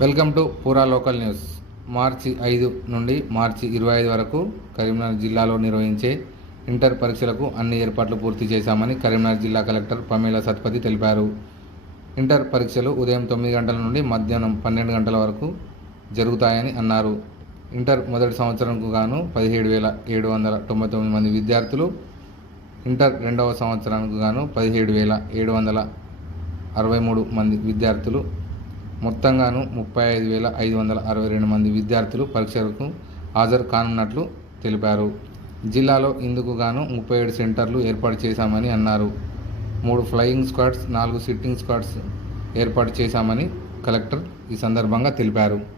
Welcome to పూరా local news. మార్చి ఐదు నుండి మార్చి ఇరవై ఐదు వరకు కరీంనగర్ జిల్లాలో నిర్వహించే ఇంటర్ పరీక్షలకు అన్ని ఏర్పాట్లు పూర్తి చేశామని కరీంనగర్ జిల్లా కలెక్టర్ పమేల సత్పతి తెలిపారు. ఇంటర్ పరీక్షలు ఉదయం తొమ్మిది గంటల నుండి మధ్యాహ్నం పన్నెండు గంటల వరకు జరుగుతాయని అన్నారు. ఇంటర్ మొదటి సంవత్సరంకు గాను పదిహేడు వేల ఏడు వందల తొంభై తొమ్మిది మంది విద్యార్థులు ఇంటర్ రెండవ సంవత్సరానికి గాను పదిహేడు వేల ఏడు వందల అరవై మూడు మంది విద్యార్థులు మొత్తంగాను ముప్పై ఐదు వేల ఐదు వందల అరవై రెండు మంది విద్యార్థులు పరీక్షలకు హాజరు కానున్నట్లు తెలిపారు. జిల్లాలో ఇందుకు గాను ముప్పై ఏడు సెంటర్లు ఏర్పాటు చేశామని అన్నారు. మూడు ఫ్లయింగ్ స్క్వాడ్స్ నాలుగు సిట్టింగ్ స్క్వాడ్స్ ఏర్పాటు చేశామని కలెక్టర్ ఈ సందర్భంగా తెలిపారు.